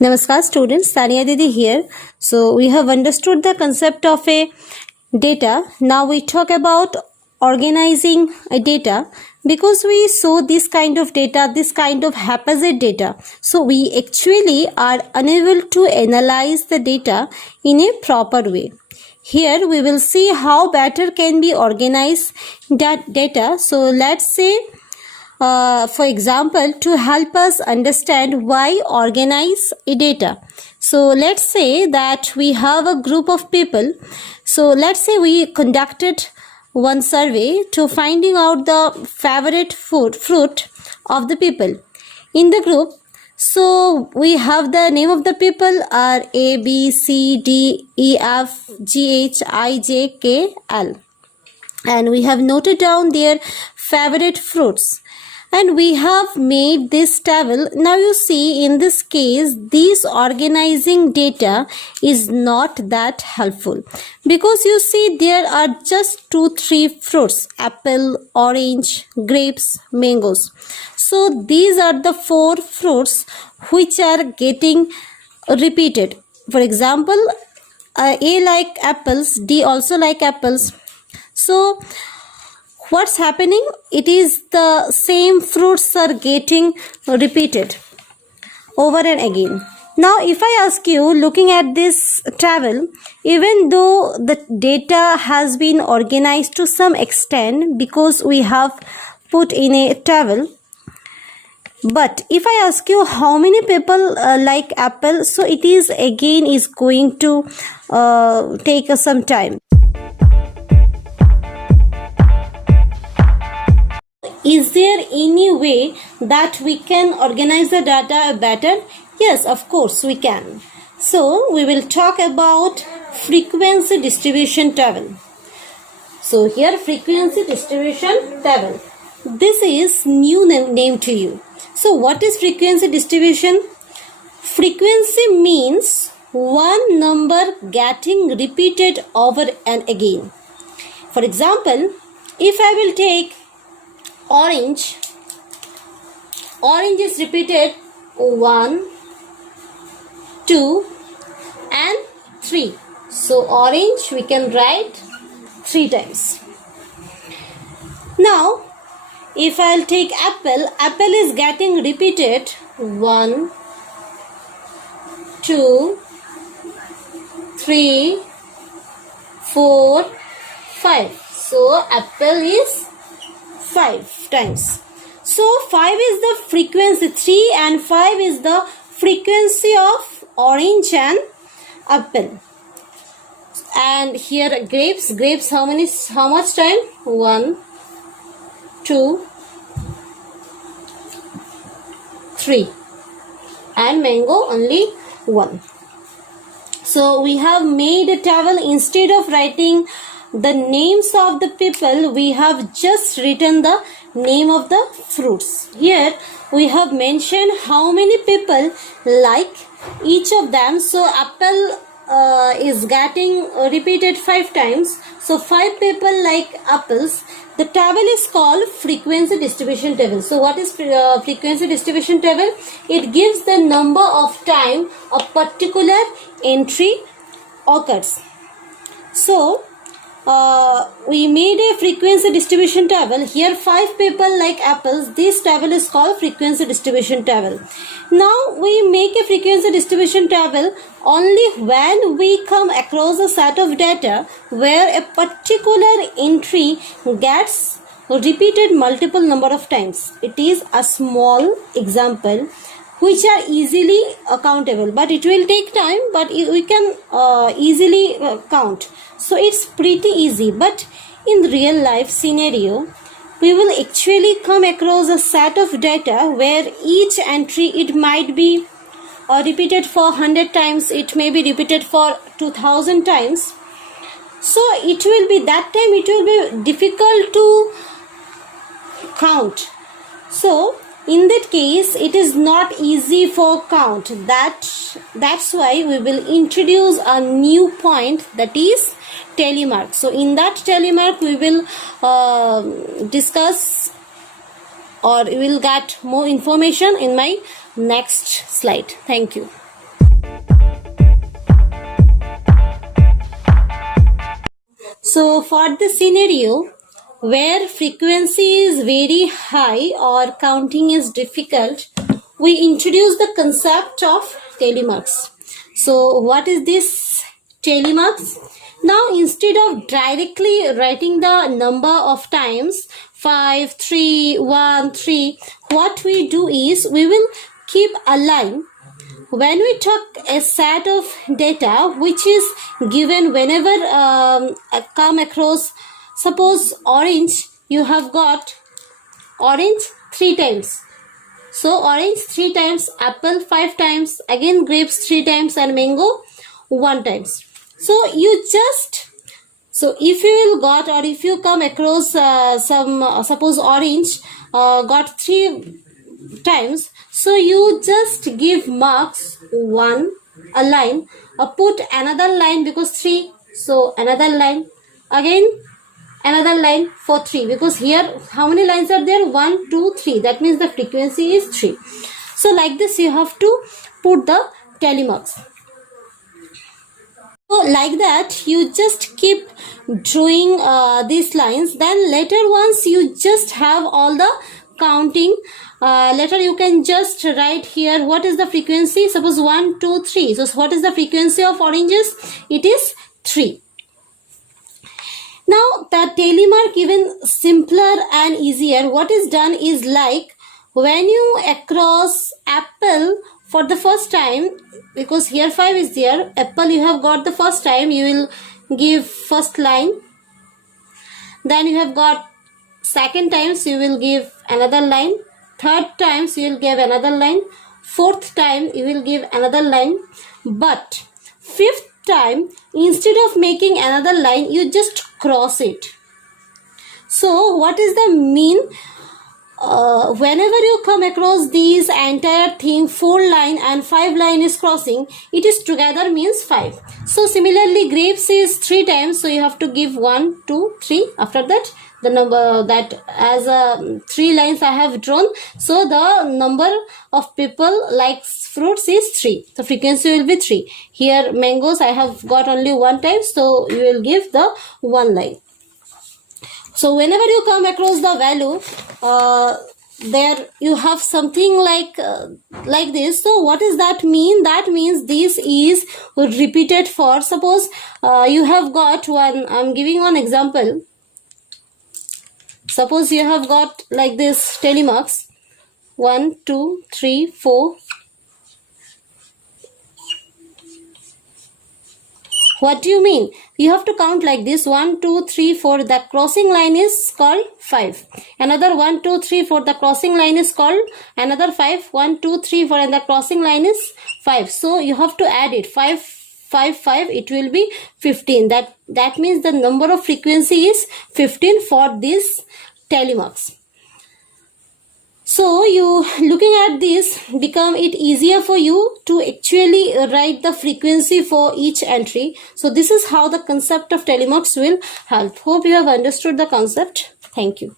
Namaskar students, Sania Didi here. So we have understood the concept of a data. Now we talk about organizing a data because we saw this kind of data, this kind of haphazard data. So we actually are unable to analyze the data in a proper way. Here we will see how better can be organized that data. So let's say for example, to help us understand why organize a data. So let's say that we have a group of people. So let's say we conducted one survey to finding out the favorite fruit of the people in the group. So we have the name of the people are A, B, C, D, E, F, G, H, I, J, K, L. And we have noted down their favorite fruits. And we have made this table. Now you see in this case, this organizing data is not that helpful because you see there are just 2-3 fruits: apple, orange, grapes, mangoes. So these are the 4 fruits which are getting repeated. For example, A like apples, D also like apples. So what's happening? It is the same fruits are getting repeated over and again. Now if I ask you, looking at this table, even though the data has been organized to some extent because we have put in a table, but if I ask you how many people like apple, so it is again is going to take some time. Is there any way that we can organize the data better? Yes, of course we can. So we will talk about frequency distribution table. So here frequency distribution table. This is new name to you. So what is frequency distribution? Frequency means one number getting repeated over and again. For example, if I will take orange is repeated 1, 2 and 3. So orange we can write 3 times. Now if I'll take apple is getting repeated 1, 2, 3, 4, 5. So apple is 5 times. So 5 is the frequency, 3 and 5 is the frequency of orange and apple. And here grapes how much time? 1, 2, 3. And mango only 1. So we have made a table. Instead of writing the names of the people, we have just written the name of the fruits. Here we have mentioned how many people like each of them. So apple is getting repeated 5 times. So 5 people like apples. The table is called frequency distribution table. So what is frequency distribution table? It gives the number of time a particular entry occurs. So we made a frequency distribution table. Here 5 people like apples. This table is called frequency distribution table. Now we make a frequency distribution table only when we come across a set of data where a particular entry gets repeated multiple number of times. It is a small example which are easily countable, but it will take time, but we can easily count. So it's pretty easy. But in real life scenario, we will actually come across a set of data where each entry, it might be repeated for 100 times, it may be repeated for 2000 times. So it will be that time it will be difficult to count. So in that case, it is not easy for count. That's why we will introduce a new point, that is telemark. So in that telemark we will discuss, or we will get more information in my next slide. Thank you. So for the scenario where frequency is very high or counting is difficult, we introduce the concept of telemarks. So what is this telemarks? Now instead of directly writing the number of times 5, 3, 1, 3, what we do is we will keep a line. When we talk a set of data which is given whenever come across, suppose orange, you have got orange 3 times. So orange 3 times, apple 5 times, again grapes 3 times and mango 1 times. So you just, so if you will got or if you come across some suppose orange got 3 times, so you just give marks 1 a line, put another line because 3, so another line, again another line for 3, because here how many lines are there? 1, 2, 3, that means the frequency is 3. So like this you have to put the telemarks. So like that you just keep drawing these lines, then later once you just have all the counting, later you can just write here what is the frequency, suppose 1, 2, 3. So what is the frequency of oranges? It is 3. Now the telemark even simpler and easier. What is done is like when you across apple for the first time, because here 5 is there, apple you have got the first time, you will give first line, then you have got second times you will give another line, third times you will give another line, fourth time you will give another line, but fifth time instead of making another line you just cross it. So what is the mean? Whenever you come across these entire thing 4 line and 5 line is crossing, it is together means 5. So similarly grapes is 3 times, so you have to give 1, 2, 3. After that the number that as 3 lines I have drawn, so the number of people likes fruits is 3, the frequency will be 3. Here mangoes I have got only 1 time, so you will give the 1 line. So whenever you come across the value, there you have something like this. So what does that mean? That means this is repeated for, suppose you have got one, I'm giving one example. Suppose you have got like this telemarks 1, 2, 3, 4. What do you mean? You have to count like this 1, 2, 3, 4. The crossing line is called 5. Another 1, 2, 3, 4. The crossing line is called another 5. 1, 2, 3, 4. And the crossing line is 5. So you have to add it. 5, 5, 5. It will be 15. That means the number of frequency is 15 for this telemarks. So you looking at this become it easier for you to actually write the frequency for each entry. So this is how the concept of telemarks will help. Hope you have understood the concept. Thank you.